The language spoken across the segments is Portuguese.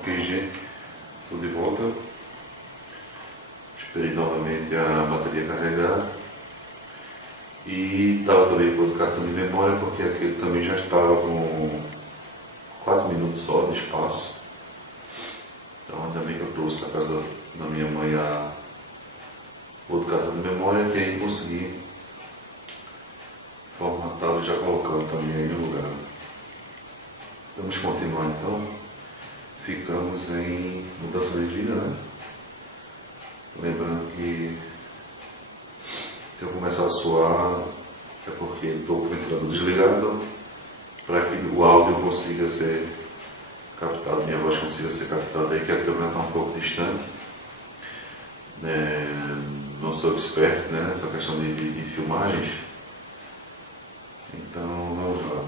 Ok, gente, estou de volta. Esperei novamente a bateria carregar. E estava também com o cartão de memória, porque aquele também já estava com 4 minutos só de espaço. Então, ainda bem que eu trouxe da casa da minha mãe outro cartão de memória, que aí consegui formatá-lo e já colocando também aí no lugar. Vamos continuar então. Ficamos em mudança de vida, né? Lembrando que se eu começar a suar é porque estou com o ventilador desligado, para que o áudio consiga ser captado, minha voz consiga ser captada aí, que a câmera está um pouco distante. Não sou expert, né, nessa questão de filmagens. Então vamos lá.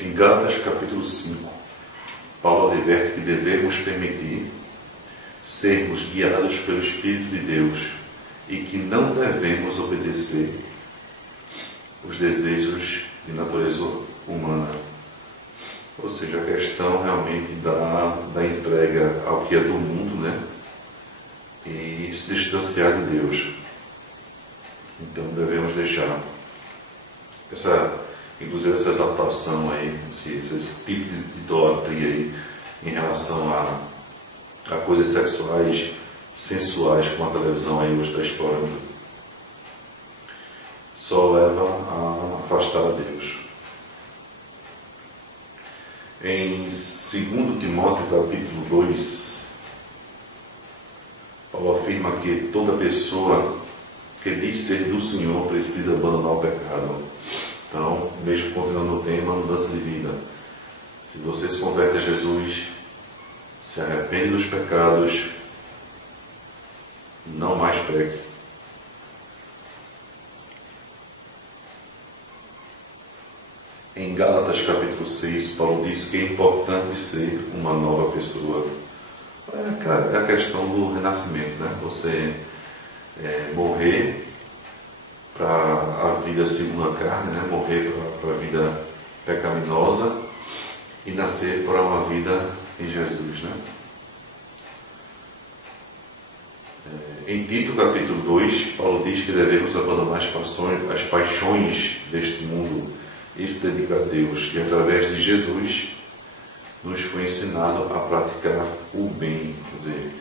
Em Gálatas capítulo 5, Paulo adverte que devemos permitir sermos guiados pelo Espírito de Deus e que não devemos obedecer os desejos de natureza humana. Ou seja, a questão realmente da entrega ao que é do mundo, né? E se distanciar de Deus. Então devemos deixar inclusive essa exaltação aí, esse tipo de idolatria aí em relação a coisas sexuais, sensuais, como a televisão aí hoje está explorando, só leva a afastar a Deus. Em 2 Timóteo capítulo 2, Paulo afirma que toda pessoa que diz ser do Senhor precisa abandonar o pecado. Então, mesmo continuando o tema, mudança de vida. Se você se converte a Jesus, se arrepende dos pecados, não mais peque. Em Gálatas capítulo 6, Paulo diz que é importante ser uma nova pessoa. É a questão do renascimento, né? Você morrer para a vida segundo a carne, né? Morrer para a vida pecaminosa e nascer para uma vida em Jesus, né? Em Tito capítulo 2, Paulo diz que devemos abandonar as paixões deste mundo e se dedicar a Deus, e através de Jesus nos foi ensinado a praticar o bem. Quer dizer,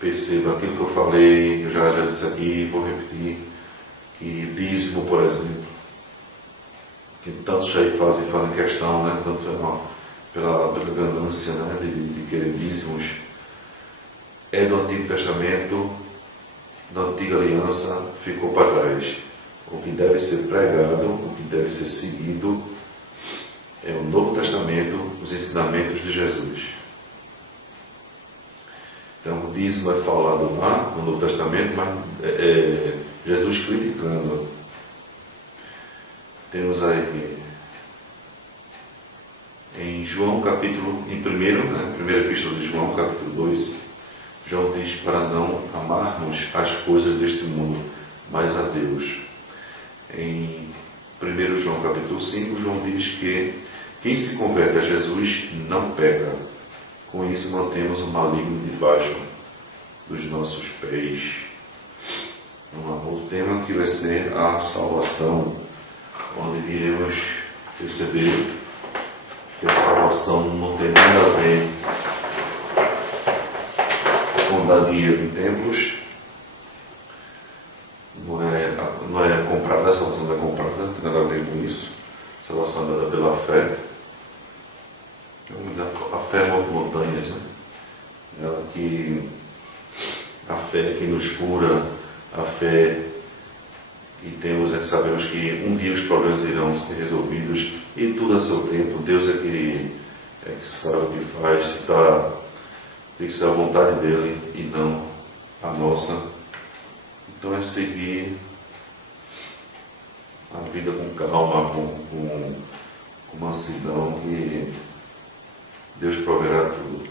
perceba aquilo que eu falei, eu já disse aqui, vou repetir, que dízimo, por exemplo, que tantos aí fazem questão, né? Tanto pela ganância, né? de querer dízimos, é do Antigo Testamento, da Antiga Aliança, ficou para trás. O que deve ser pregado, o que deve ser seguido, é o Novo Testamento, os ensinamentos de Jesus. Então, o dízimo é falado lá no Novo Testamento, mas Jesus criticando. Temos aí em João capítulo, primeira epístola de João, capítulo 2, João diz para não amarmos as coisas deste mundo, mas a Deus. Em 1 João capítulo 5, João diz que quem se converte a Jesus não peca. Com isso mantemos o maligno debaixo dos nossos pés. Outro tema que vai ser a salvação, onde iremos perceber que a salvação não tem nada a ver com dar dinheiro em templos, não é comprada, a salvação não é comprada, não tem nada a ver com isso. A salvação é dada pela fé. A fé move montanhas, né? A fé que nos cura, a fé que temos é que sabemos que um dia os problemas irão ser resolvidos e tudo a seu tempo. Deus é que sabe o que faz, tem que ser a vontade dele e não a nossa. Então é seguir a vida com calma, com mansidão, que Deus proverá tudo.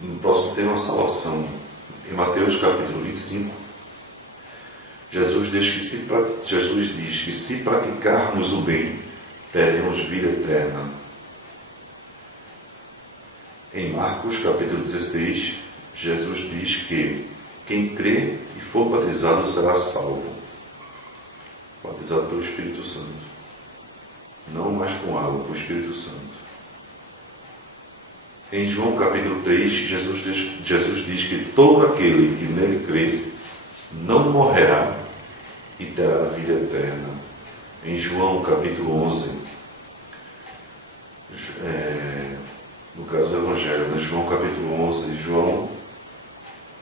No próximo tema, a salvação. Em Mateus capítulo 25, Jesus diz que se praticarmos o bem, teremos vida eterna. Em Marcos, capítulo 16, Jesus diz que quem crê e for batizado será salvo. Batizado pelo Espírito Santo. Não mais com água, com o Espírito Santo. Em João capítulo 3, Jesus diz que todo aquele que nele crê não morrerá e terá a vida eterna. Em João capítulo 11, no caso do Evangelho, né? João capítulo 11, João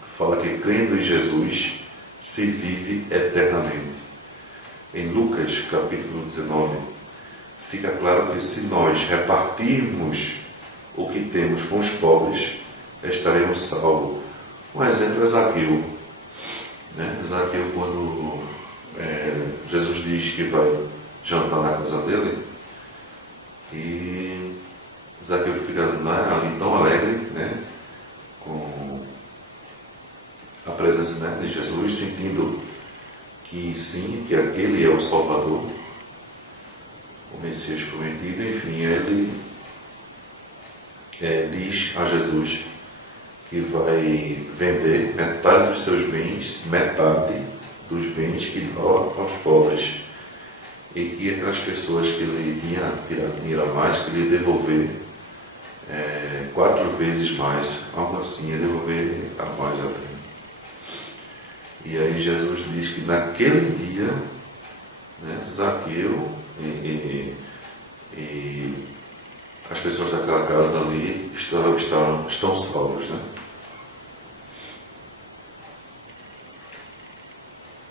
fala que crendo em Jesus se vive eternamente. Em Lucas capítulo 19, fica claro que se nós repartirmos o que temos com os pobres, estaremos salvos. Um exemplo é Zaqueu. Zaqueu, quando Jesus diz que vai jantar na casa dele, e Zaqueu fica ali tão alegre, com a presença de Jesus, sentindo que sim, que aquele é o Salvador, o Messias prometido. Enfim, ele diz a Jesus que vai vender metade dos seus bens, metade dos bens que dá aos pobres, e que aquelas pessoas que ele tinha tirado dinheiro a mais, que ele ia devolver 4 vezes mais, algo assim, ia devolver a mais até. E aí Jesus diz que naquele dia, Zaqueu e as pessoas daquela casa ali estão salvas,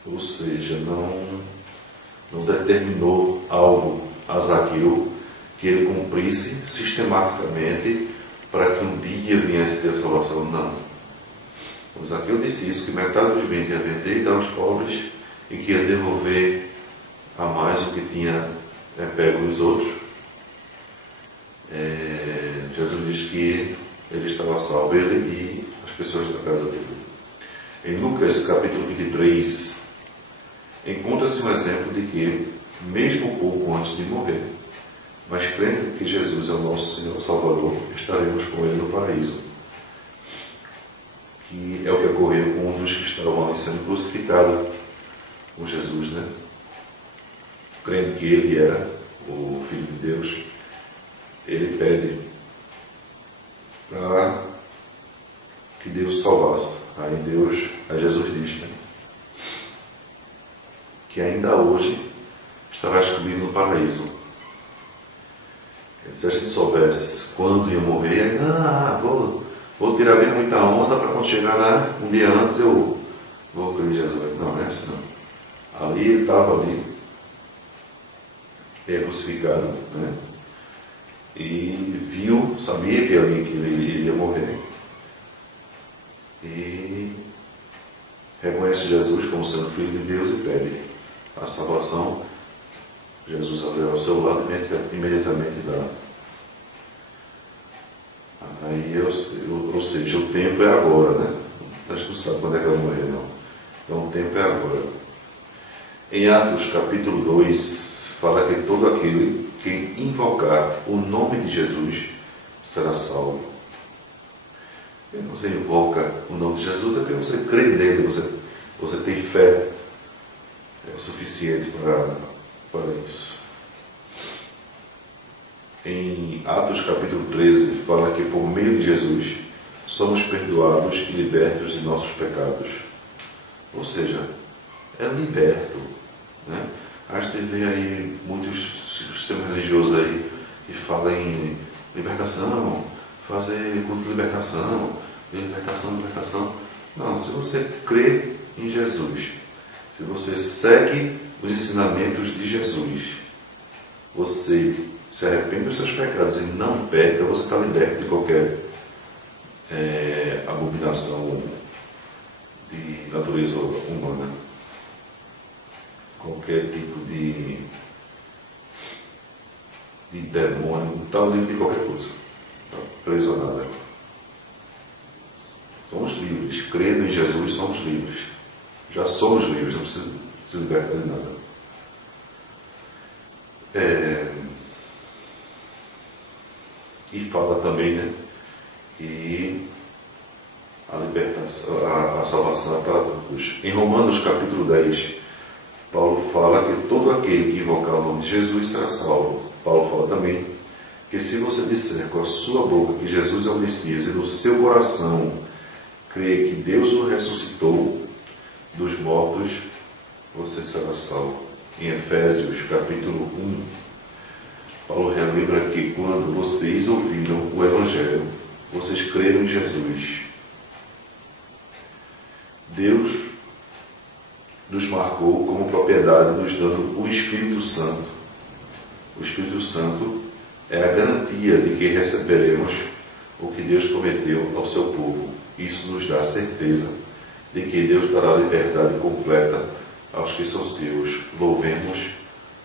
Ou seja, não determinou algo a Zaqueu que ele cumprisse sistematicamente para que um dia viesse ter a salvação. Não. O Zaqueu disse isso, que metade dos bens ia vender e dar aos pobres, e que ia devolver a mais o que tinha pego dos outros. Jesus diz que ele estava salvo, ele e as pessoas da casa dele. Em Lucas capítulo 23, encontra-se um exemplo de que, mesmo pouco antes de morrer, mas crendo que Jesus é o nosso Senhor Salvador, estaremos com Ele no paraíso. Que é o que ocorreu com um dos que estavam ali sendo crucificado com Jesus, Crendo que Ele era o Filho de Deus, ele pede para que Deus o salvasse. Aí Jesus diz, que ainda hoje estarás comigo no paraíso. Se a gente soubesse quando ia morrer, vou tirar bem muita onda para quando chegar lá, um dia antes eu vou crer em Jesus. Não, não é assim não. Ali ele estava crucificado, e viu, sabia que ele iria morrer. E reconhece Jesus como sendo Filho de Deus e pede a salvação. Jesus ali ao seu lado imediatamente dá. Aí, ou seja, o tempo é agora, A gente não sabe quando é que vai morrer, não. Então o tempo é agora. Em Atos capítulo 2, fala que todo aquele que invocar o nome de Jesus será salvo. Quando você invoca o nome de Jesus, é porque você crê nele, você tem fé. É o suficiente para isso. Em Atos capítulo 13, fala que por meio de Jesus somos perdoados e libertos de nossos pecados. Ou seja, é liberto. A gente vê aí muitos sistemas religiosos aí que falam em libertação, fazer culto de libertação, libertação. Não, se você crê em Jesus, se você segue os ensinamentos de Jesus, você se arrepende dos seus pecados e não peca, você está liberto de qualquer abominação de natureza humana. Qualquer tipo de demônio, está livre de qualquer coisa. Está preso a nada. Somos livres. Crendo em Jesus, somos livres. Já somos livres, não precisa se libertar de nada. E fala também, e a libertação, a salvação é para todos. Em Romanos capítulo 10, Paulo fala que todo aquele que invocar o nome de Jesus será salvo. Paulo fala também que se você disser com a sua boca que Jesus é o Messias e no seu coração crer que Deus o ressuscitou dos mortos, você será salvo. Em Efésios capítulo 1, Paulo relembra que quando vocês ouviram o Evangelho, vocês creram em Jesus. Deus nos marcou como propriedade, nos dando o Espírito Santo. O Espírito Santo é a garantia de que receberemos o que Deus prometeu ao seu povo. Isso nos dá a certeza de que Deus dará liberdade completa aos que são seus. Louvemos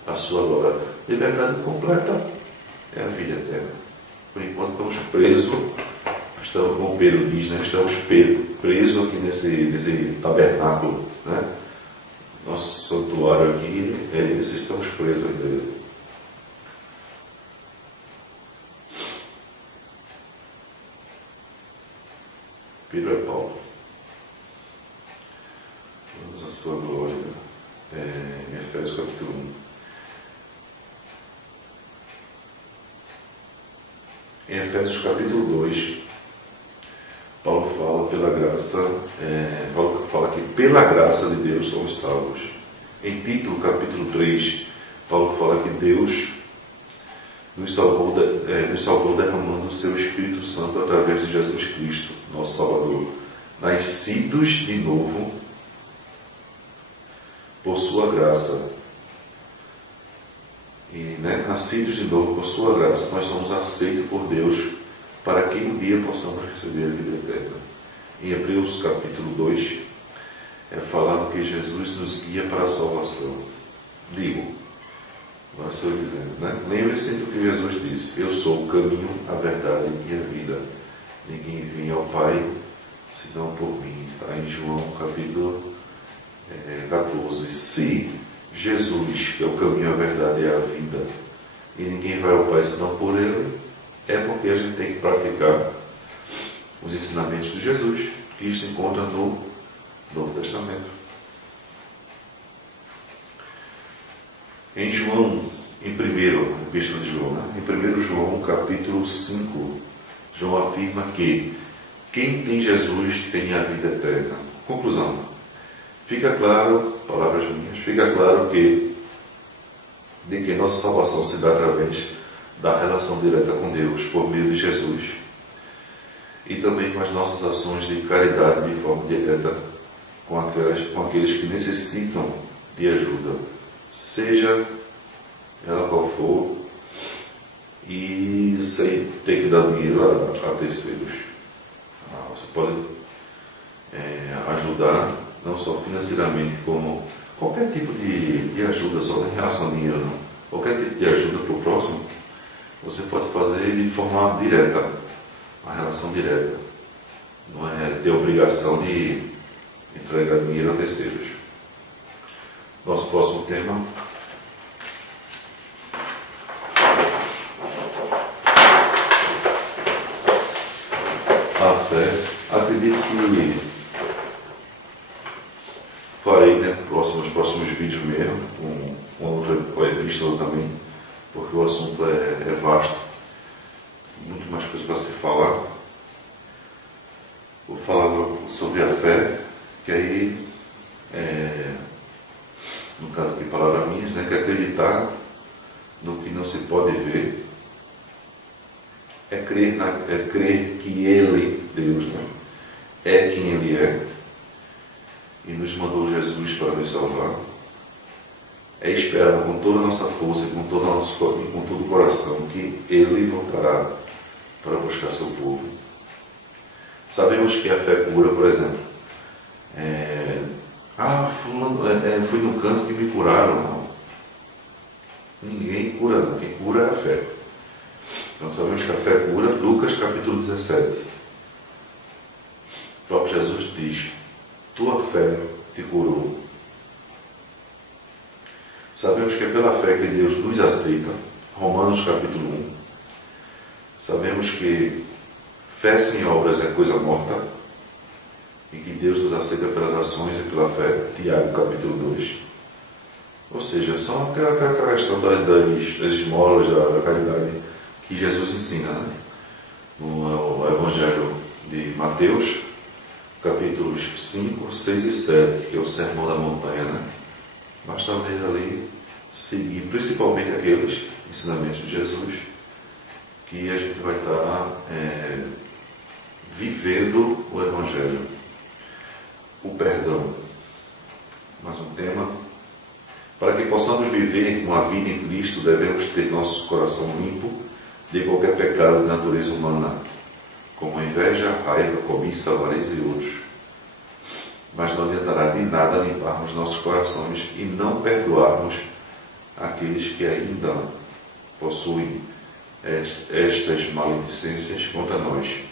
a sua glória. Liberdade completa é a vida eterna. Por enquanto estamos presos, estamos, como Pedro diz, né? Estamos presos aqui nesse tabernáculo, né? Nosso santuário aqui, estamos presos ainda. Pedro é Paulo. Vamos à sua glória. Em Efésios capítulo 1. Em Efésios capítulo 2, Paulo fala pela graça, Paulo fala que pela graça de Deus somos salvos. Em Tito capítulo 3, Paulo fala que Deus nos salvou derramando o seu Espírito Santo através de Jesus Cristo, nosso Salvador, nascidos de novo por sua graça. E nascidos de novo por sua graça, nós somos aceitos por Deus para que um dia possamos receber a vida eterna. Em Hebreus capítulo 2 é falado que Jesus nos guia para a salvação. Digo, agora estou dizendo, lembre-se do que Jesus disse: eu sou o caminho, a verdade e a vida. Ninguém vem ao Pai senão por mim. Está em João capítulo 14. Se Jesus, que é o caminho, a verdade e a vida, e ninguém vai ao Pai senão por Ele, é porque a gente tem que praticar os ensinamentos de Jesus, que isso se encontra no Novo Testamento. Em João, em primeiro, Epístola de João, em 1 João capítulo 5, João afirma que quem tem Jesus tem a vida eterna. Conclusão. Fica claro, palavras minhas, fica claro que nossa salvação se dá através da relação direta com Deus, por meio de Jesus, e também com as nossas ações de caridade de forma direta com aqueles que necessitam de ajuda, seja ela qual for, e sem ter que dar dinheiro a terceiros. Você pode ajudar, não só financeiramente, como qualquer tipo de ajuda, só em relação ao dinheiro, não. Qualquer tipo de ajuda para o próximo, você pode fazer de forma direta, uma relação direta. Não é ter obrigação de entregar dinheiro a terceiros. Nosso próximo tema. A fé. Acredito que farei nos próximos vídeos mesmo, com outra epístola também, porque o assunto é vasto, muito mais coisa para se falar. Vou falar sobre a fé, que aí, no caso aqui, palavras minhas, que é acreditar no que não se pode ver, é crer que Ele, Deus, é quem Ele é, e nos mandou Jesus para nos salvar. É esperar com toda a nossa força e com todo o coração que Ele voltará para buscar seu povo. Sabemos que a fé cura, por exemplo. Fui num canto que me curaram. Não. Ninguém cura, não. Quem cura é a fé. Então sabemos que a fé cura. Lucas capítulo 17. O próprio Jesus diz: tua fé te curou. Sabemos que é pela fé que Deus nos aceita. Romanos capítulo 1. Sabemos que fé sem obras é coisa morta e que Deus nos aceita pelas ações e pela fé. Tiago, capítulo 2. Ou seja, são aquela questão das esmolas, da caridade que Jesus ensina, né? No Evangelho de Mateus, capítulos 5, 6 e 7, que é o Sermão da Montanha, né? Basta ler ali, seguir principalmente aqueles ensinamentos de Jesus, que a gente vai estar vivendo o Evangelho. O perdão. Mais um tema. Para que possamos viver uma vida em Cristo, devemos ter nosso coração limpo de qualquer pecado de natureza humana, como a inveja, a raiva, a cobiça, a avareza e outros. Mas não adiantará de nada limparmos nossos corações e não perdoarmos aqueles que ainda possuem estas maledicências contra nós.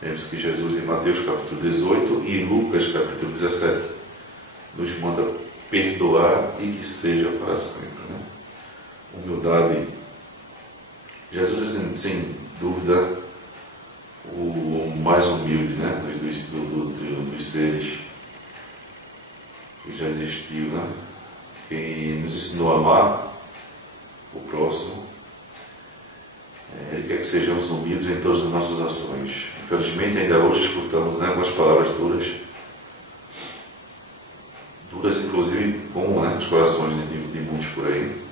Vemos que Jesus, em Mateus capítulo 18 e em Lucas capítulo 17, nos manda perdoar e que seja para sempre, né? Humildade. Jesus é, sem dúvida, o mais humilde, né? dos seres que já existiu, né? Quem nos ensinou a amar o próximo. Ele quer que sejamos humildes em todas as nossas ações. Infelizmente, ainda hoje escutamos, né, algumas palavras duras inclusive com, né, os corações de muitos por aí.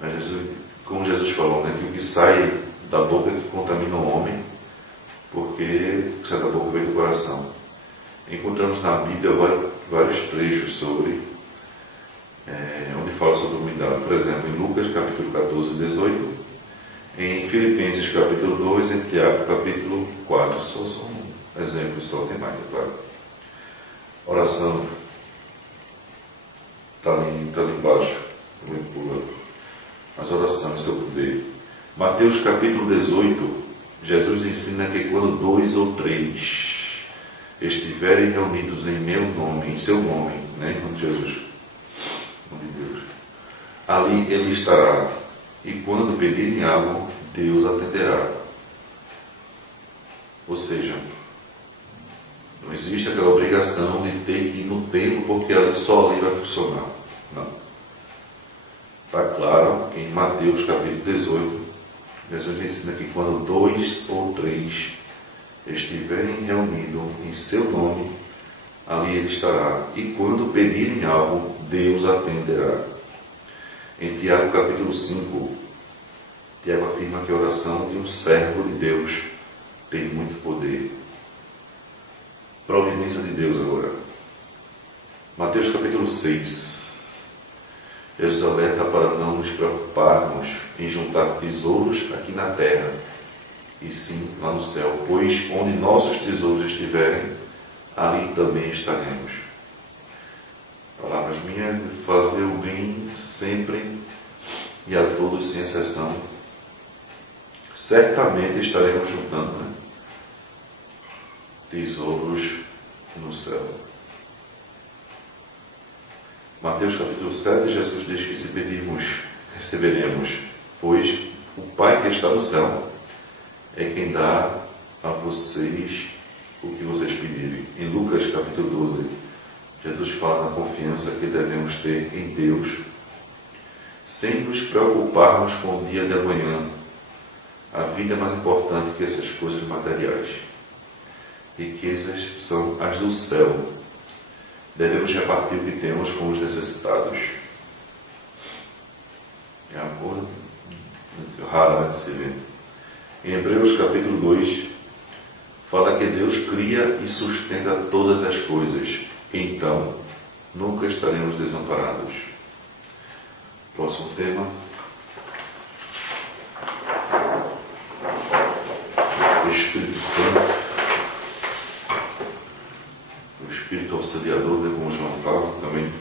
Mas Jesus, como Jesus falou, né, que o que sai da boca é que contamina o homem, porque o que sai da boca vem do coração. Encontramos na Bíblia vários trechos sobre onde fala sobre humildade. Por exemplo, em Lucas capítulo 14 e 18, em Filipenses capítulo 2, em Tiago capítulo 4. Só são exemplos, só tem mais, é claro. Oração. Está ali embaixo. As orações, seu poder. Mateus capítulo 18, Jesus ensina que quando 2 ou 3 estiverem reunidos em meu nome, em seu nome, né, em nome de Jesus, em nome de Deus, ali ele estará. E quando pedirem algo, Deus atenderá. Ou seja, não existe aquela obrigação de ter que ir no templo porque só ali vai funcionar. Não. Está claro que em Mateus capítulo 18, Jesus ensina que quando 2 ou 3 estiverem reunidos em seu nome, ali ele estará. E quando pedirem algo, Deus atenderá. Em Tiago capítulo 5, Tiago afirma que a oração de um servo de Deus tem muito poder. Providência de Deus agora. Mateus capítulo 6. Jesus alerta para não nos preocuparmos em juntar tesouros aqui na terra, e sim lá no céu, pois onde nossos tesouros estiverem, ali também estaremos. Palavras minhas, de fazer o bem sempre e a todos sem exceção. Certamente estaremos juntando, né, tesouros no céu. Mateus capítulo 7, Jesus diz que se pedirmos, receberemos, pois o Pai que está no céu é quem dá a vocês o que vocês pedirem. Em Lucas capítulo 12, Jesus fala na confiança que devemos ter em Deus, sem nos preocuparmos com o dia de amanhã. A vida é mais importante que essas coisas materiais. Riquezas são as do céu. Devemos repartir o que temos com os necessitados. É uma coisa rara de se ver. Em Hebreus capítulo 2, fala que Deus cria e sustenta todas as coisas. Então, nunca estaremos desamparados. Próximo tema. O Espírito Santo. O Espírito Auxiliador, né, como João fala também.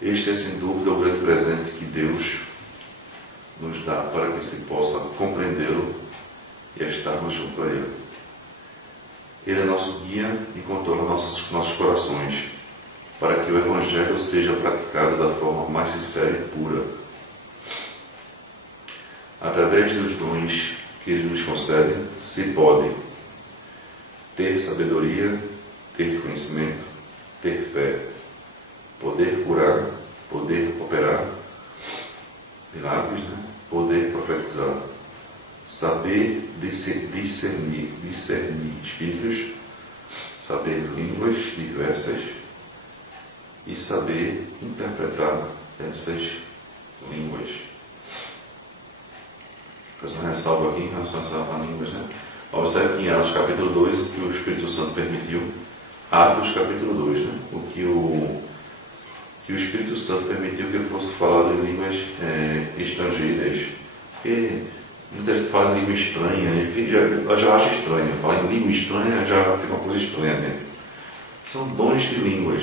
Este é, sem dúvida, o grande presente que Deus nos dá para que se possa compreendê-lo e estarmos junto a Ele. Ele é nosso guia e controla nossos corações, para que o Evangelho seja praticado da forma mais sincera e pura. Através dos dons que Ele nos concede, se pode ter sabedoria, ter conhecimento, ter fé, poder curar, poder operar milagres, né? Poder profetizar, saber discernir espíritos, saber línguas diversas e saber interpretar essas línguas. Faz uma ressalva aqui em relação a línguas, né? Observe que em Atos capítulo 2, o que o Espírito Santo permitiu, Atos capítulo 2, né? O que o Espírito Santo permitiu que fosse falado em línguas estrangeiras. Porque muita gente fala em língua estranha, e já acha estranha. Falar em língua estranha já fica uma coisa estranha, né? São dons de línguas,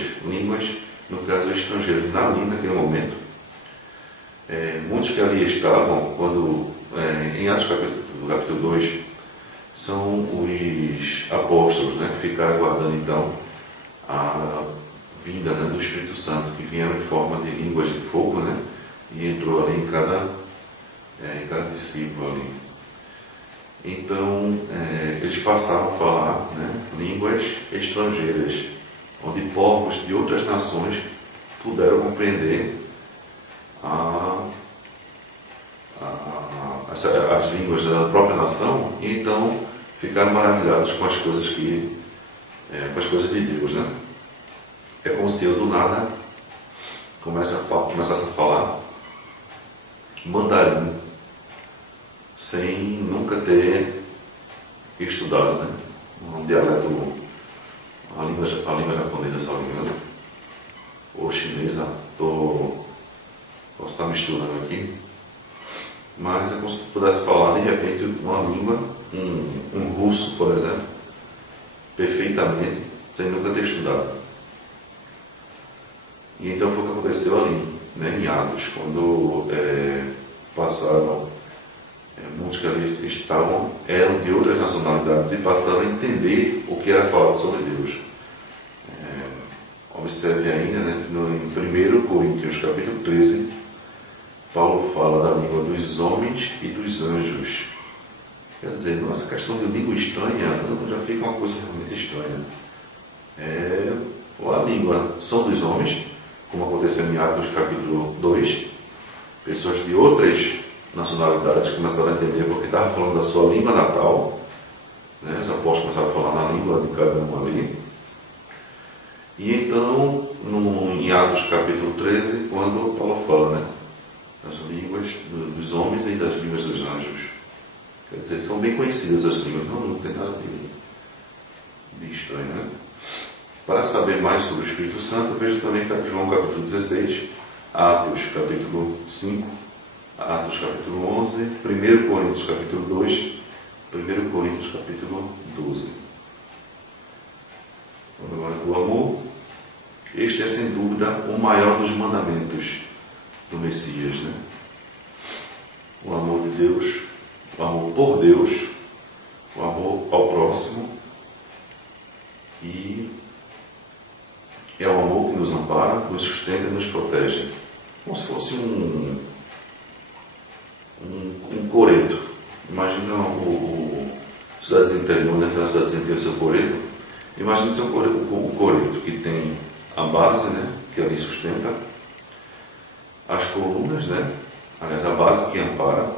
no caso estrangeiros, naquele momento. Muitos que ali estavam, quando em Atos capítulo 2, são os apóstolos, né, que ficaram aguardando então a vinda, né, do Espírito Santo, que vieram em forma de línguas de fogo, né, e entrou ali em cada discípulo ali. Então, eles passaram a falar, né, línguas estrangeiras, onde povos de outras nações puderam compreender as línguas da própria nação, e então ficaram maravilhados com as coisas com as coisas de Deus, né? É como se eu do nada começasse a falar mandarim sem nunca ter estudado, né? Um dialeto, a língua japonesa, essa língua, né? Ou chinesa, posso estar misturando aqui, mas é como se tu pudesse falar de repente uma língua, um russo, por exemplo, perfeitamente, sem nunca ter estudado. E então foi o que aconteceu ali, né, em Atos, quando passaram, muitos que ali estavam, eram de outras nacionalidades e passaram a entender o que era falado sobre Deus. Observe ainda, né, em 1 Coríntios capítulo 13, Paulo fala da língua dos homens e dos anjos. Quer dizer, nossa questão de língua estranha já fica uma coisa realmente estranha. A língua são dos homens, como aconteceu em Atos capítulo 2, pessoas de outras nacionalidades começaram a entender porque estavam falando da sua língua natal, né? Os apóstolos começaram a falar na língua de cada um ali. E então, em Atos capítulo 13, quando Paulo fala, né, das línguas dos homens e das línguas dos anjos. Quer dizer, são bem conhecidas as línguas, não tem nada de estranho, né? Para saber mais sobre o Espírito Santo, veja também João capítulo 16, Atos capítulo 5, Atos capítulo 11, 1 Coríntios capítulo 2, 1 Coríntios capítulo 12. Agora, o amor, este é sem dúvida o maior dos mandamentos do Messias, né? O amor de Deus, o amor por Deus, o amor ao próximo, e é o amor que nos ampara, nos sustenta e nos protege. Como se fosse um coreto. Imagina cidades interior, né? Aquelas cidades interior, seu coreto. Imagina o coreto que tem a base, né, que ali sustenta, as colunas, né? Aliás, a base que ampara,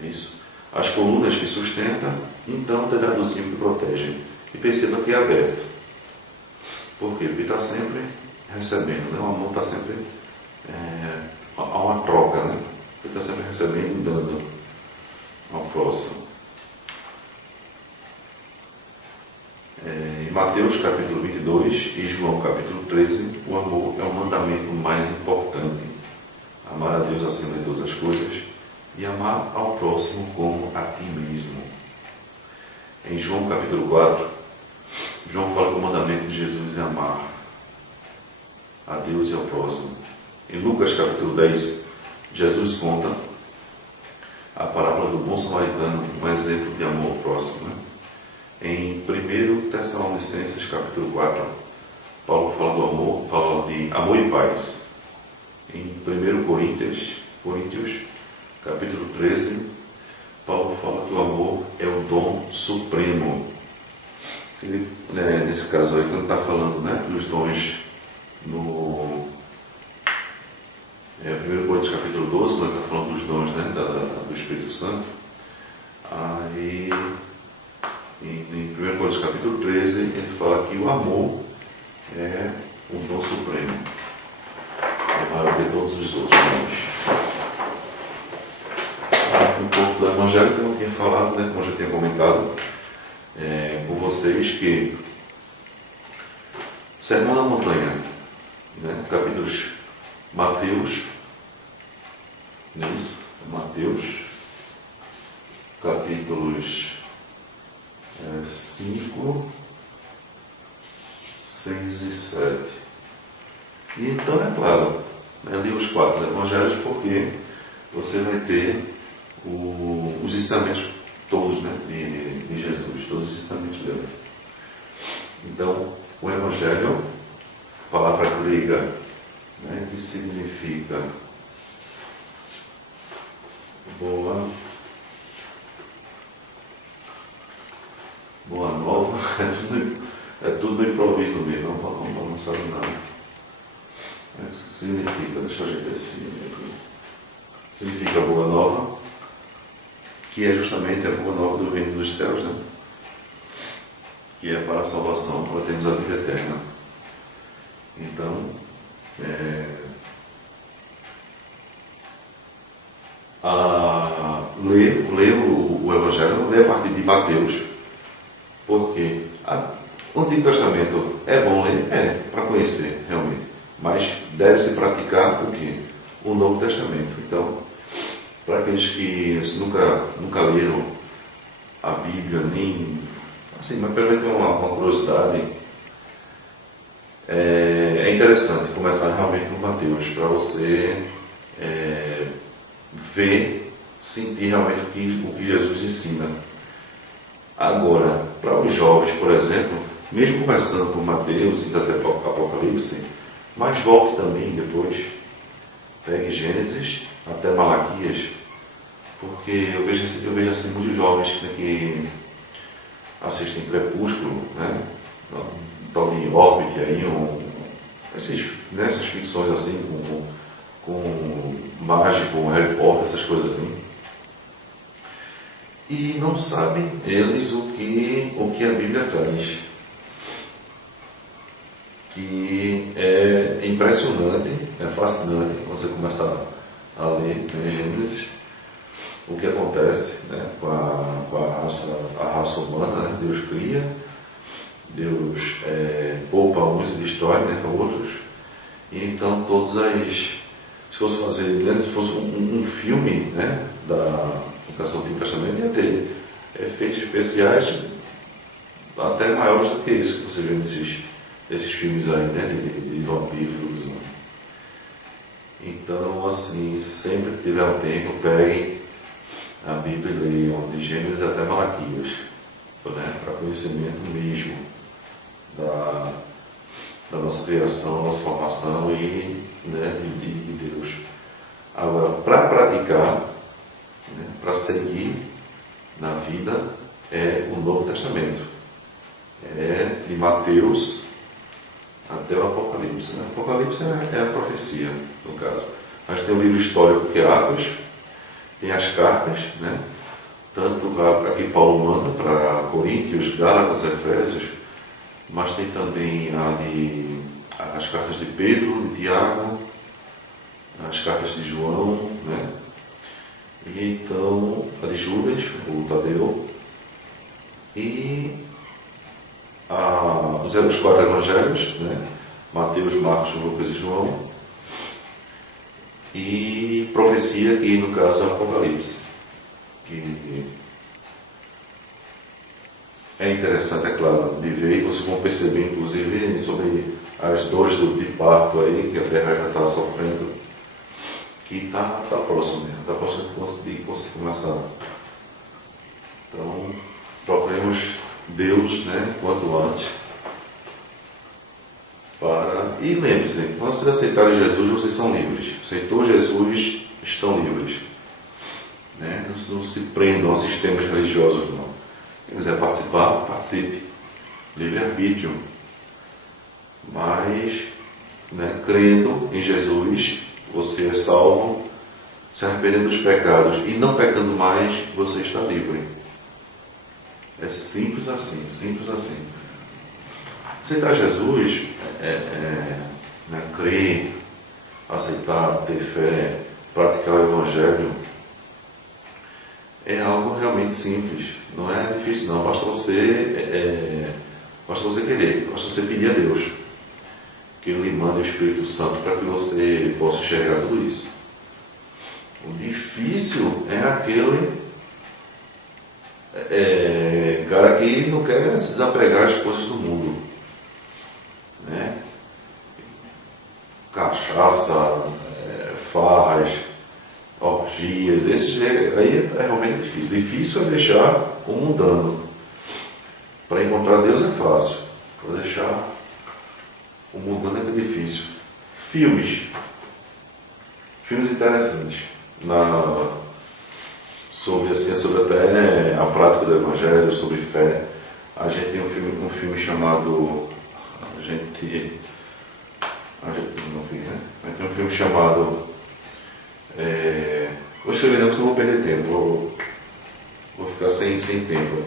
isso. As colunas que sustentam, então o telhadozinho que protege. E perceba que é aberto. Por quê? Porque está sempre recebendo, né? O amor está sempre há uma troca, né? Ele está sempre recebendo e dando ao próximo. Em Mateus capítulo 22 e João capítulo 13, o amor é o mandamento mais importante. Amar a Deus acima de todas as coisas e amar ao próximo como a ti mesmo. Em João capítulo 4, João fala que o mandamento de Jesus é amar a Deus e ao próximo. Em Lucas capítulo 10, Jesus conta a parábola do bom samaritano, um exemplo de amor ao próximo, né? Em 1 Tessalonicenses capítulo 4, Paulo fala do amor, fala de amor e paz. Em 1 Coríntios capítulo 13, Paulo fala que o amor é o dom supremo. Ele, nesse caso aí, quando está falando, né, dos dons no 1 Coríntios capítulo 12, quando ele está falando dos dons, né, do Espírito Santo, aí em 1 Coríntios capítulo 13 ele fala que o amor é o dom supremo, é maior que todos os outros dons. Um pouco do Evangelho que eu não tinha falado, né, como eu já tinha comentado com vocês, que Sermão da Montanha, né, capítulos Mateus, não é isso? Mateus, capítulos 5, 6 e 7. E então, é claro, li os 4 evangelhos porque você vai ter os ensinamentos todos, né, de Jesus, todos os ensinamentos dele. Então, o evangelho, palavra grega, né, que significa boa nova, é tudo no improviso mesmo, não sabe nada. Isso significa, deixa eu ver assim, significa boa nova, que é justamente a boa nova do reino dos céus, né? Que é para a salvação, para termos a vida eterna. Então, ler o Evangelho, não lê a partir de Mateus, porque o Antigo Testamento é bom ler, para conhecer realmente, mas deve-se praticar o quê? O Novo Testamento. Então, para aqueles que nunca leram a Bíblia, nem assim, mas pelo menos tem uma curiosidade, é interessante começar realmente com Mateus, para você ver, sentir realmente o que Jesus ensina. Agora, para os jovens, por exemplo, mesmo começando por Mateus e até Apocalipse, mas volte também depois, pegue Gênesis até Malaquias, porque eu vejo assim muitos jovens que assistem Crepúsculo, né? Tony Orbit aí, essas ficções assim com mágico, Harry Potter, essas coisas assim, e não sabem eles o que a Bíblia traz, que é impressionante, é fascinante quando você começa a ler, né, Gênesis, o que acontece, né, com a raça humana, né? Deus cria, Deus poupa uns e destrói, né, outros, e então se fosse fazer, né, se fosse um filme, né, do Antigo Testamento, ia ter efeitos especiais até maiores do que isso que você vê nesses filmes aí, né, de vampiros. Então, assim, sempre que tiver um tempo, peguem a Bíblia e leiam de Gênesis até Malaquias, né, para conhecimento mesmo da nossa criação, da nossa formação e, né, de Deus. Agora, para praticar, né, para seguir na vida, é o Novo Testamento. É de Mateus até o Apocalipse. Né? O Apocalipse é a profecia, no caso. Mas tem o livro histórico que é Atos, tem as cartas, né? Tanto a que Paulo manda para Coríntios, Gálatas, Efésios, mas tem também as cartas de Pedro, de Tiago, as cartas de João, né? E então a de Judas, o Tadeu, e os 4 evangelhos, né? Mateus, Marcos, Lucas e João, e profecia, que no caso é o Apocalipse, que é interessante, é claro, de ver, e vocês vão perceber inclusive sobre as dores de parto aí, que a Terra já está sofrendo, que está próximo mesmo, está próximo de conseguir começar. Então, procuremos Deus, né, quanto antes, e lembre-se, quando vocês aceitarem Jesus, vocês são livres. Aceitou Jesus, estão livres. Né? não se prendam a sistemas religiosos, não. Quem quiser participar, participe. Livre-arbítrio. Mas, né, crendo em Jesus, você é salvo, se arrependendo dos pecados e não pecando mais, você está livre. É simples assim, simples assim. Aceitar Jesus, né, crer, aceitar, ter fé, praticar o Evangelho, é algo realmente simples. Não é difícil não, basta você querer, basta você pedir a Deus que Ele lhe mande o Espírito Santo para que você possa enxergar tudo isso. O difícil é aquele cara que não quer se desapegar das coisas do mundo, né? Cachaça, farras, orgias, esses aí é realmente difícil. Difícil é deixar o mundano. Para encontrar Deus é fácil, para deixar o mundano é difícil. Filmes interessantes sobre até a prática do Evangelho, sobre fé. A gente tem um filme chamado a gente não vi, né? Mas tem um filme chamado vou escrever não, porque eu vou perder tempo, vou ficar sem tempo.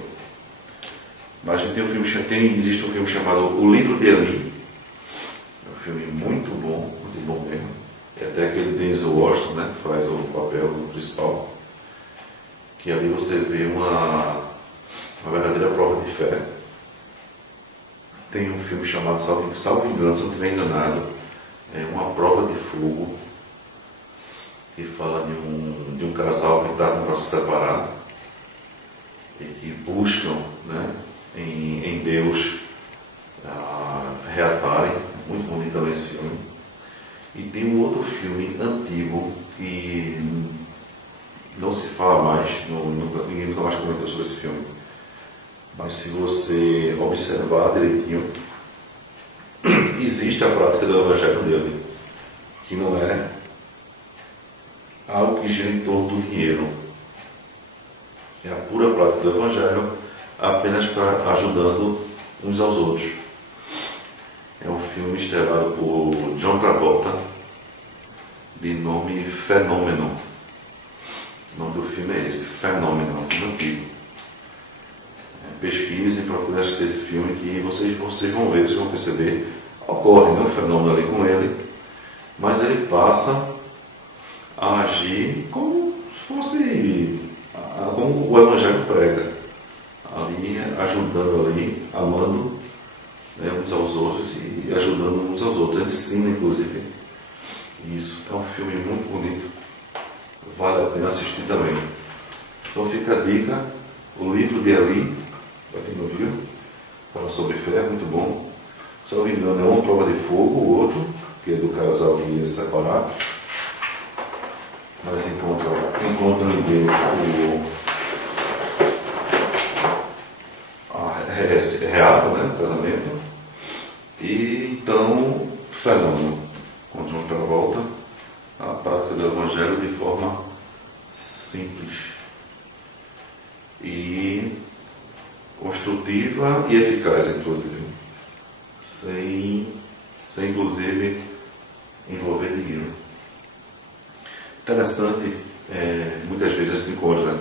Mas a gente tem existe um filme chamado O Livro de Eli. É um filme muito bom mesmo. É até aquele Denzel Washington, né, que faz o papel principal. Que ali você vê uma verdadeira prova de fé. Tem um filme chamado, salvo engano, se eu não estiver enganado, é Uma Prova de Fogo, que fala de um casal que está para se separar e que buscam, né, em Deus reatarem. Muito bonito também esse filme. E tem um outro filme antigo que não se fala mais, ninguém nunca mais comentou sobre esse filme. Mas se você observar direitinho, existe a prática do Evangelho dele, que não é algo que gira em torno do dinheiro. É a pura prática do Evangelho, apenas ajudando uns aos outros. É um filme estrelado por John Travolta, de nome Fenômeno. O nome do filme é esse, Fenômeno, é um filme antigo. Pesquisem, procurem assistir esse filme que vocês vão ver, vocês vão perceber. Ocorre, né, um fenômeno ali com ele, mas ele passa a agir como se fosse como o Evangelho prega, ali ajudando, ali, amando, né, uns aos outros e ajudando uns aos outros. Ele ensina, inclusive, isso. É um filme muito bonito, vale a pena assistir também. Então fica a dica, O Livro de Eli, para quem não viu, fala sobre fé, é muito bom. Se não me engano, é Uma Prova de Fogo, o outro, que é do casal que ia se separar, mas encontram em Deus reata, né, o casamento. E então, Fenômeno, com John Travolta, a prática do Evangelho de forma simples e construtiva e eficaz, inclusive, sem inclusive envolver dinheiro. Interessante, muitas vezes a gente encontra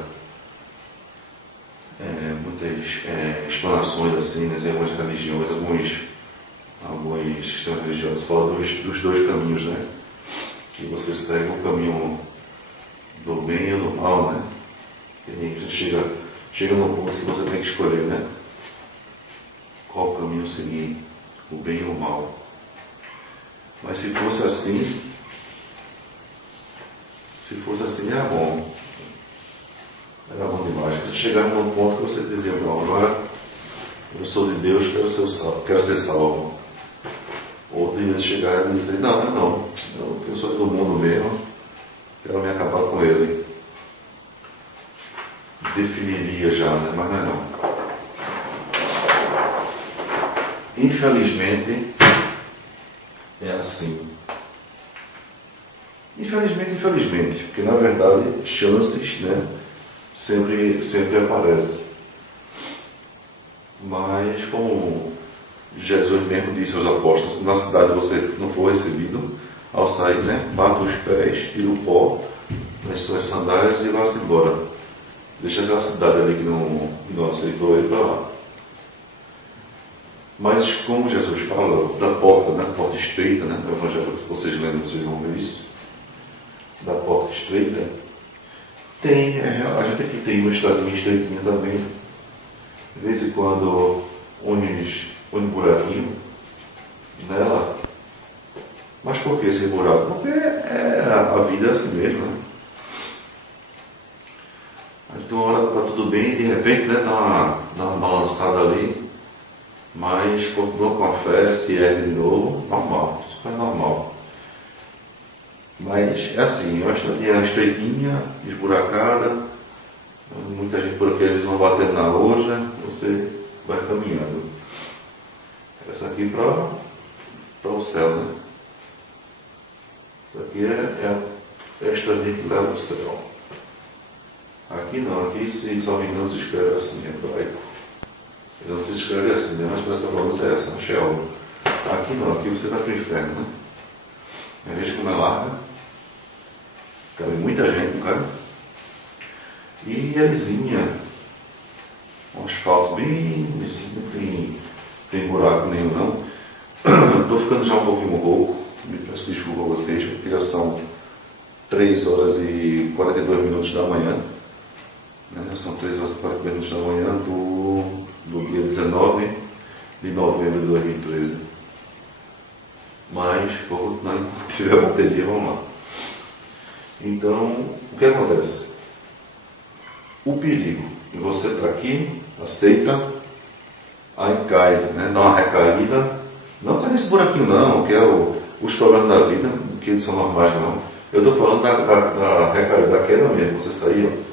muitas explanações assim, né, de algumas religiões, alguns sistemas religiosos falam dos dois caminhos, né? Que você segue o caminho do bem e do mal, né? E você chega num ponto que você tem que escolher, né? Qual caminho seguir, o bem e o mal. Mas se fosse assim, era bom. Era bom demais. Você chegava num ponto que você dizia, não, agora eu sou de Deus, quero ser salvo. Outro ia chegar e dizer, não, eu sou do mundo mesmo, quero me acabar com ele. Definiria já, né? Mas não é não. Infelizmente, é assim. Infelizmente, porque na verdade chances, né, sempre aparece. Mas como Jesus mesmo disse aos apóstolos, na cidade você não for recebido, ao sair, né, bata os pés, tira o pó das suas sandálias e vá-se embora. Deixa aquela cidade ali que não aceitou ele para lá. Mas como Jesus fala da porta, né, porta estreita, né, no Evangelho, vocês lembram, vocês vão ver isso, da porta estreita, a gente aqui tem uma estradinha estreitinha também, de vez em quando um buraquinho nela. Mas por que esse buraco? Porque a vida é assim mesmo, né? Então, uma hora está tudo bem e de repente, né, dá uma balançada ali, mas continua com a fé, se ergue de novo, normal, super normal. Mas é assim, uma estradinha estreitinha, esburacada, muita gente por aqui eles vão batendo na outra, você vai caminhando. Essa aqui para o céu, né? Isso aqui é a estradinha que leva ao céu. Aqui não, aqui se só me engano se escreve assim, é hebraico. Não se escreve assim, né? Mas parece que a pronúncia é essa, não Sheol. Aqui não, aqui você vai para o inferno, né? Veja como é larga. Cabe muita gente, cara. E é lisinha. Um asfalto bem lisinho, não tem buraco nenhum não. Estou ficando já um pouquinho rouco. Me peço desculpa a vocês, porque já são 3 horas e 42 minutos da manhã. Já são 3 horas e 42 minutos da manhã do dia 19 de novembro de 2013. Mas, vou continuar enquanto tiver bateria, vamos lá. Então, o que acontece? O perigo de você estar aqui, aceita, aí cai, né? Dá uma recaída. Não que é desse buraquinho não, que é os problemas da vida, que eles são normais não. Eu estou falando da recaída, da queda mesmo, você sair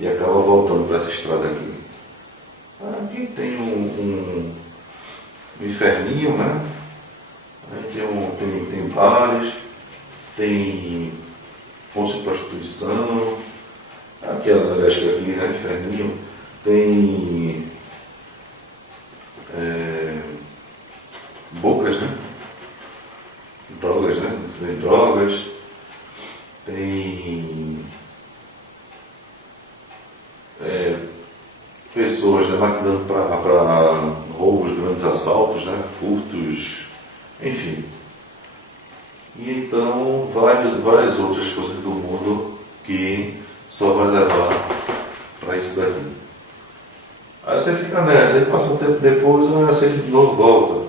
e acaba voltando para essa estrada aqui. Aqui tem um inferninho, né? Aí tem bares, tem pontos de prostituição, aquela alérgica aqui, né? Inferninho, tem bocas, né? Drogas, né? Tem drogas, tem pessoas, né, maquinando para roubos, grandes assaltos, né? Furtos, enfim. E então várias outras coisas do mundo que só vai levar para isso daqui. Aí você fica nessa, aí passa um tempo depois, você de novo volta.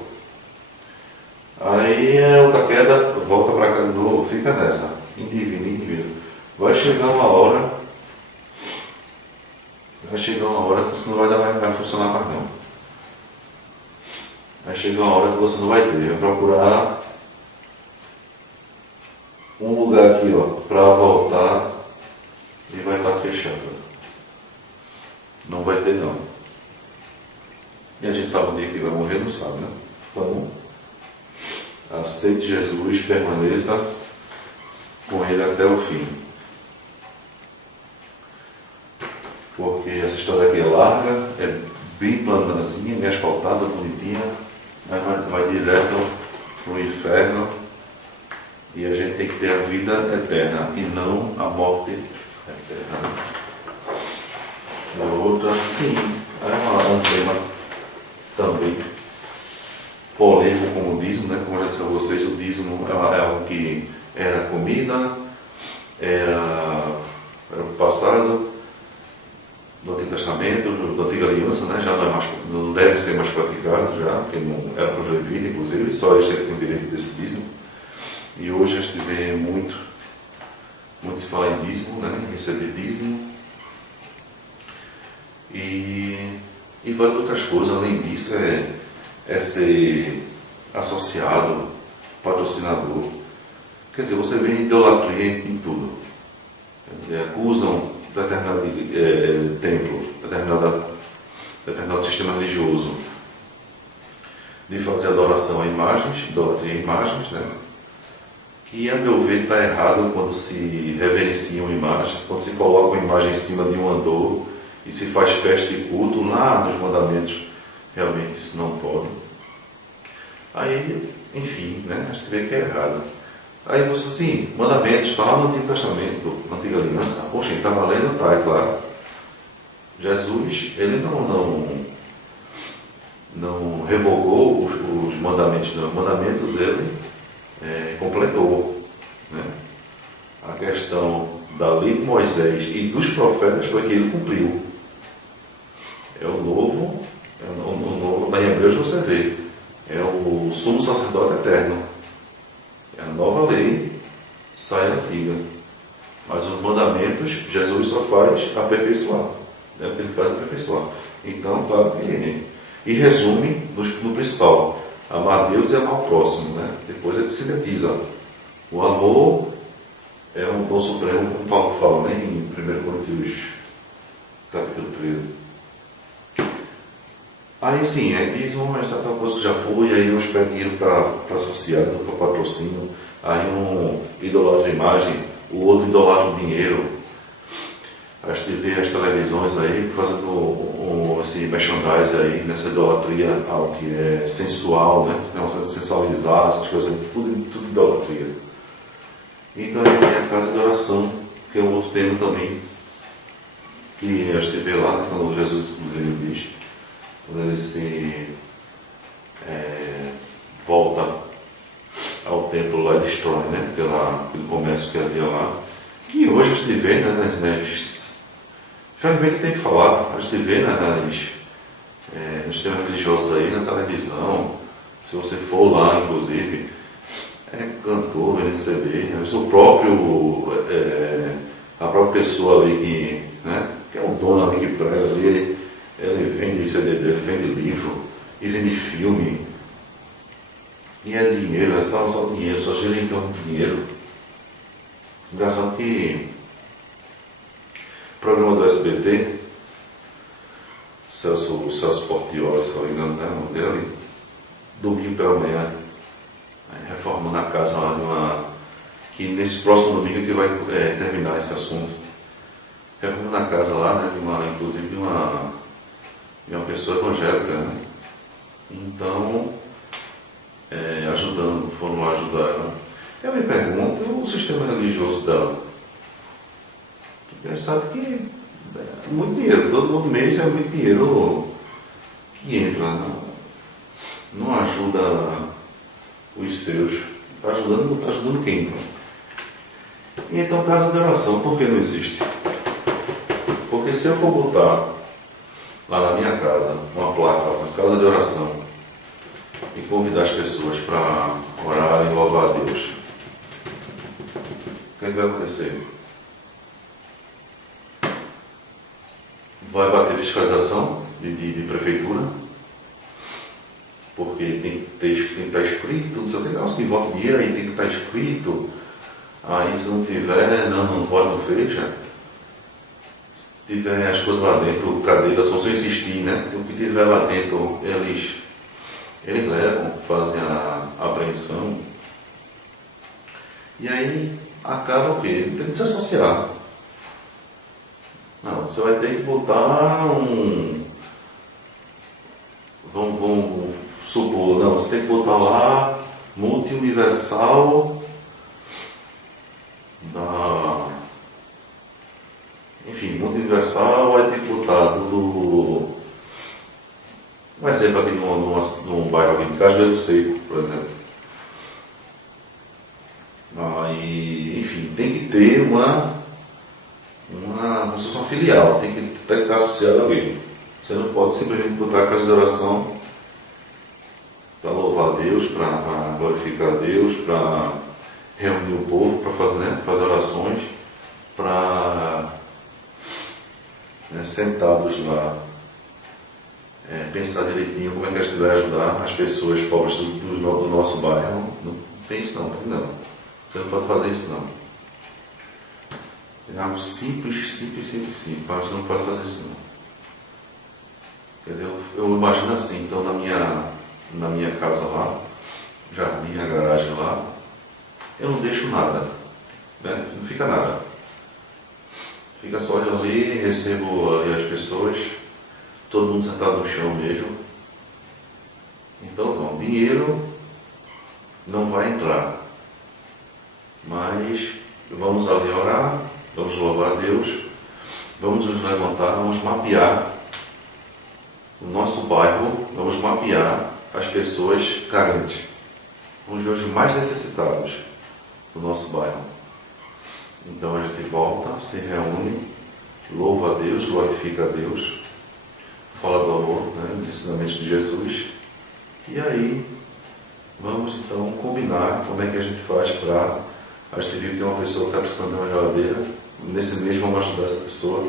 Aí outra queda, volta para cá de novo, fica nessa, indivíduo. Vai chegar uma hora que isso não vai funcionar mais não. Vai chegar uma hora que você não vai ter, vai procurar um lugar aqui, ó, para voltar e vai estar fechado. Não vai ter não. E a gente sabe o dia que vai morrer, não sabe, né? Então, aceite Jesus, permaneça com Ele até o fim. Porque essa história aqui é larga, é bem planazinha, bem asfaltada, bonitinha, mas vai direto para o inferno e a gente tem que ter a vida eterna e não a morte eterna. A outra, sim, é um tema também polêmico como o dízimo, né? Como eu já disse a vocês, o dízimo é algo que era comida, era o passado, do Antigo Testamento, da Antiga Aliança, né? Já não deve ser mais praticado, já, porque não era para os levitas, inclusive, só eles têm o direito desse dízimo. E hoje a gente vê muito se fala em dízimo, né? Em receber dízimo. E várias outras coisas, além disso, é ser associado, patrocinador. Quer dizer, você vê idolatria em tudo. Acusam determinado templo, determinado sistema religioso de fazer adoração a imagens, idolatria a imagens, né? que, a meu ver, está errado quando se reverencia uma imagem, quando se coloca uma imagem em cima de um andor e se faz festa e culto. Lá nos mandamentos, realmente isso não pode. Aí, enfim, né, a gente vê que é errado. Aí você fala assim, mandamentos, está lá no Antigo Testamento, na Antiga Aliança. Poxa, está valendo? Está, é claro. Jesus, ele não revogou os mandamentos, não. Os mandamentos ele completou. Né? A questão da lei de Moisés e dos profetas foi que ele cumpriu. É o novo, lá em Hebreus você vê, é o sumo sacerdote eterno. É a nova lei, sai a antiga. Mas os mandamentos, Jesus só faz aperfeiçoar. Né? Ele faz aperfeiçoar. Então, claro que... E resume no principal: amar a Deus e amar o próximo. Né? Depois ele sintetiza. O amor é um dom supremo, como Paulo fala, né? Em 1 Coríntios, capítulo 13. Aí sim, diz, mas essa coisa que já foi, aí uns pedem dinheiro para associado, para patrocínio, aí um idolatra a imagem, o outro idolatra o dinheiro. A gente vê as televisões aí fazendo esse merchandise aí, nessa idolatria ao que é sensual, né? Sensualizar, essas coisas, tudo idolatria. Então aí tem a casa de oração, que é um outro tema também, que a gente vê lá, né, quando Jesus inclusive diz, quando ele se volta ao templo lá e destrói, né? Aquele comércio que havia lá. E hoje a gente vê, né, infelizmente tem que falar, a gente vê, né, nos temas religiosos aí na televisão, se você for lá, inclusive, cantor, vendendo CD, a própria pessoa ali que é o dono ali que prega ali, ele vende CD dele, vende livro e vende filme. E é dinheiro, é só dinheiro, só gira em torno de dinheiro. Engraçado que o programa do SBT, Celso Portiolli, se não me engano, né, o dele, domingo pela manhã, reformando a casa lá que nesse próximo domingo que vai terminar esse assunto. Reformando a casa lá, né, inclusive de uma pessoa evangélica, né? Então, foram lá ajudar ela. Eu me pergunto o sistema religioso dela. Porque a gente sabe que é muito dinheiro, todo mês é muito dinheiro que entra, não ajuda os seus. Está ajudando quem então? E então, casa de oração, por que não existe? Porque se eu for botar lá na minha casa uma placa, uma casa de oração, e convidar as pessoas para orar e louvar a Deus, o que é que vai acontecer? Vai bater fiscalização de prefeitura, porque tem que estar escrito, não sei o que, negócio que envolve dinheiro, aí tem que estar escrito, aí se não tiver, não pode, não fecha. Se tiver as coisas lá dentro, cadeira, só se insistir, né? O que tiver lá dentro, eles levam, fazem a apreensão, e aí acaba o quê? Tem que se associar. Não, você vai ter que botar vamos supor, não, você tem que botar lá multi-universal multi-universal, vai ter que botar um exemplo aqui num bairro aqui de Cajueiro Seco, por exemplo. Enfim, tem que ter uma associação filial, tem que estar associado a alguém. Você não pode simplesmente botar a casa de oração para louvar a Deus, para glorificar a Deus, para reunir o povo, para fazer orações, para sentados lá, pensar direitinho como é que a gente vai ajudar as pessoas pobres do nosso bairro. Não tem isso não. Você não pode fazer isso não. É algo simples, mas você não pode fazer isso não. Quer dizer, eu imagino assim, então na minha casa lá, jardim, a garagem lá, eu não deixo nada, né? Não fica nada. Fica só ali, recebo ali as pessoas, todo mundo sentado no chão mesmo. Então não, dinheiro não vai entrar. Mas vamos ali orar, vamos louvar a Deus, vamos nos levantar, vamos mapear o nosso bairro, vamos mapear as pessoas carentes. Vamos ver os mais necessitados do nosso bairro. Então a gente volta, se reúne, louva a Deus, glorifica a Deus, fala do amor, né, dos ensinamentos de Jesus. E aí vamos então combinar como é que a gente faz para... A gente viu que tem uma pessoa que está precisando de uma geladeira. Nesse mês vamos ajudar essa pessoa.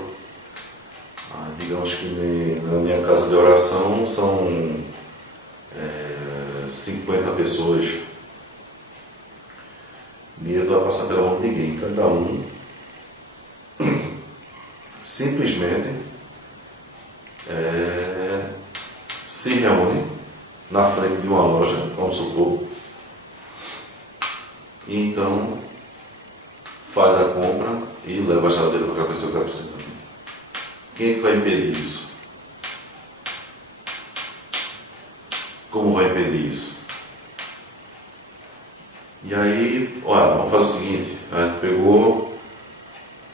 Digamos que na minha casa de oração são 50 pessoas. O dinheiro não vai passar pela mão de ninguém. Cada um simplesmente se reúne na frente de uma loja, vamos supor, e então faz a compra e leva a geladeira para aquela pessoa que está precisando. Quem é que vai impedir isso? Como vai impedir isso? E aí, olha, vamos fazer o seguinte, a gente pegou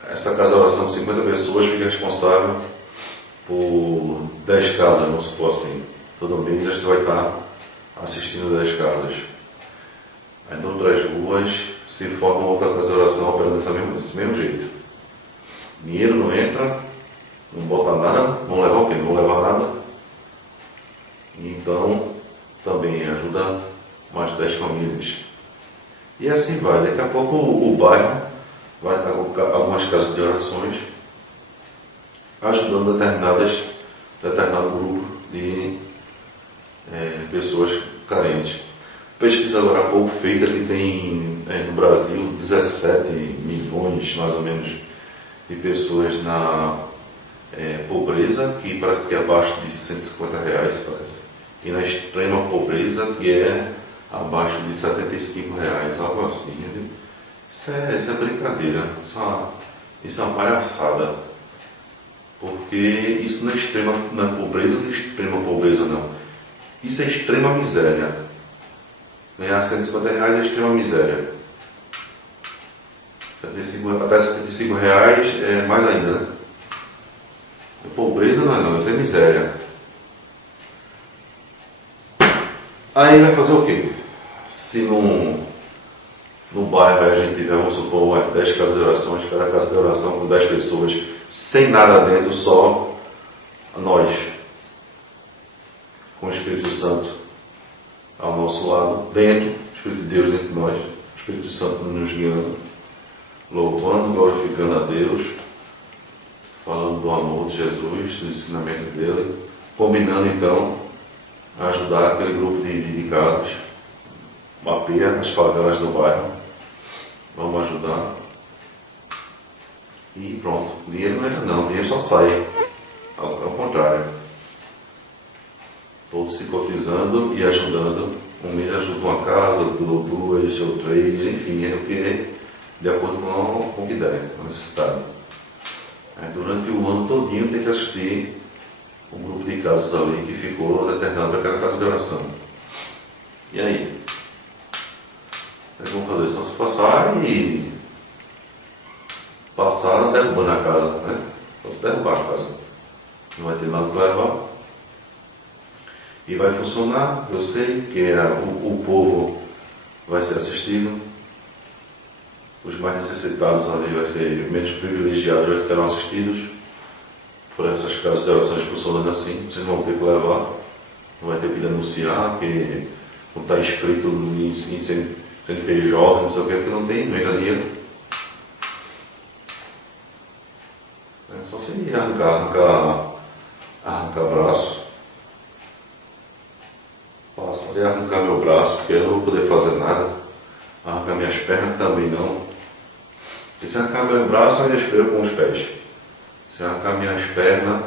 essa casa de oração de 50 pessoas, fica responsável por 10 casas, vamos supor assim. Todo mês a gente vai estar assistindo 10 casas. Aí em outras ruas se forma outra casa de oração operando desse mesmo jeito. Dinheiro não entra, não bota nada, vão levar o quê? Não vão levar nada. Então também ajuda mais 10 famílias. E assim vai. Daqui a pouco o bairro vai estar com algumas casas de orações ajudando determinado grupo de pessoas carentes. Pesquisa agora há pouco feita que tem no Brasil 17 milhões mais ou menos de pessoas na pobreza, que parece que é abaixo de R$150, parece. E na extrema pobreza, que é abaixo de R$75, algo assim. Isso é brincadeira, isso é uma palhaçada. Porque isso não é pobreza, não é extrema pobreza não. Isso é extrema miséria. Ganhar R$150 é extrema miséria. Até R$75 é mais ainda, né? Pobreza não, isso é miséria. Aí vai fazer o quê? Se no bairro a gente tiver, vamos supor, 10 casas de orações, cada casa de oração com 10 pessoas, sem nada dentro, só nós, com o Espírito Santo ao nosso lado, dentro, o Espírito de Deus dentro de nós, o Espírito Santo nos guiando, louvando, glorificando a Deus, falando do amor de Jesus, dos ensinamentos dele, combinando então a ajudar aquele grupo de casas, mapear as favelas do bairro, vamos ajudar. E pronto, o dinheiro não entra não, o dinheiro só sai, ao contrário. Todos se cotizando e ajudando. Um mês ajuda uma casa, duas ou três, enfim, é o que de acordo com o que der, com a necessidade. Durante o ano todinho tem que assistir um grupo de casas ali que ficou determinado para aquela casa de oração. E aí? Vamos fazer isso, se passar derrubando a casa, né? Então se derrubar a casa, não vai ter nada para levar. E vai funcionar, eu sei que o povo vai ser assistido, os mais necessitados ali vai ser menos privilegiados, já serão assistidos por essas casas de orações funcionando assim, vocês não vão ter que levar, não vai ter que denunciar, que não está escrito no CNPJ, não sei o que, porque não tem, não entra dinheiro. É só se arrancar braço. Passar e arrancar meu braço, porque eu não vou poder fazer nada. Arrancar minhas pernas também não. E se arrancar meu braço, eu ainda espero com os pés. Se arrancar minhas pernas,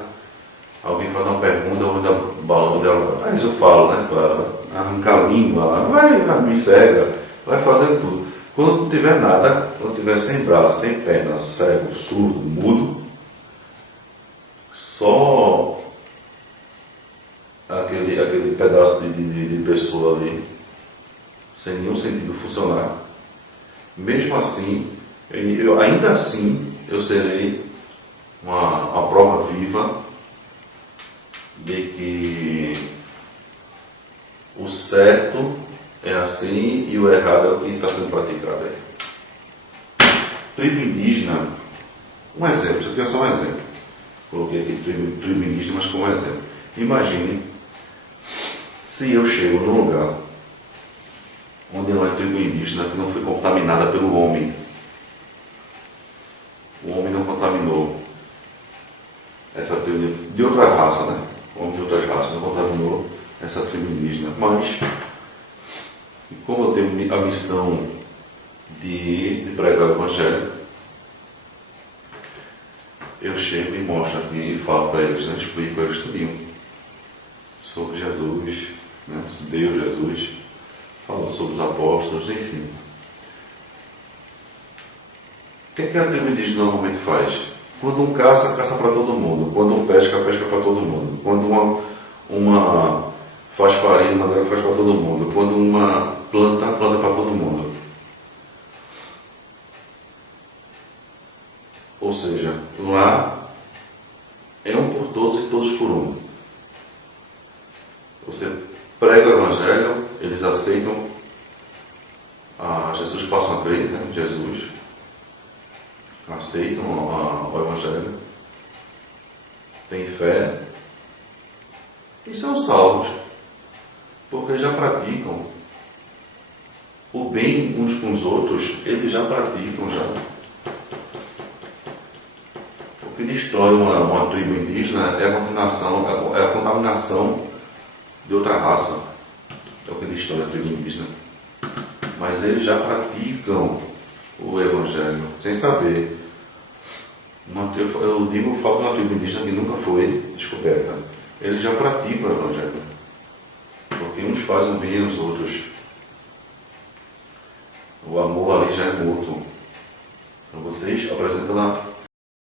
alguém faz uma pergunta, eu vou dar balão dela. Isso eu falo, né? Para arrancar a língua, vai me cega, vai fazendo tudo. Quando não tiver nada, quando tiver sem braço, sem perna, cego, surdo, mudo, só aquele pedaço de pessoa ali, sem nenhum sentido funcionar, mesmo assim, ainda assim, eu serei uma prova viva de que o certo é assim e o errado é o que está sendo praticado aí. Tribo indígena, um exemplo, isso aqui é só um exemplo. Coloquei aqui tribo indígena, mas como exemplo. Imagine se eu chego num lugar onde não é tribo indígena, que não foi contaminada pelo homem. O homem não contaminou essa tribo de outra raça, né? O homem de outras raças não contaminou essa tribo indígena. Mas, como eu tenho a missão de pregar o Evangelho, eu chego e mostro aqui e falo para eles, né? Explico para eles tudinho sobre Jesus, né? Deus, Jesus, falo sobre os apóstolos, enfim. O que a tribo indígena normalmente faz? Quando um caça, caça para todo mundo. Quando um pesca, pesca para todo mundo. Quando uma faz farinha, mandioca faz para todo mundo. Quando uma planta, planta para todo mundo. Ou seja, lá é um por todos e todos por um. Você prega o Evangelho, eles aceitam Jesus, passam a crer, né? Jesus, aceitam o Evangelho, têm fé e são salvos, porque já praticam o bem uns com os outros, eles já praticam já. O que destrói uma tribo indígena é a contaminação de outra raça, é o que destrói a tribo indígena. Mas eles já praticam o Evangelho, sem saber. Eu falo de uma tribo indígena que nunca foi descoberta. Eles já praticam o Evangelho, porque uns fazem bem aos outros. O amor ali já é mútuo. Então vocês apresentando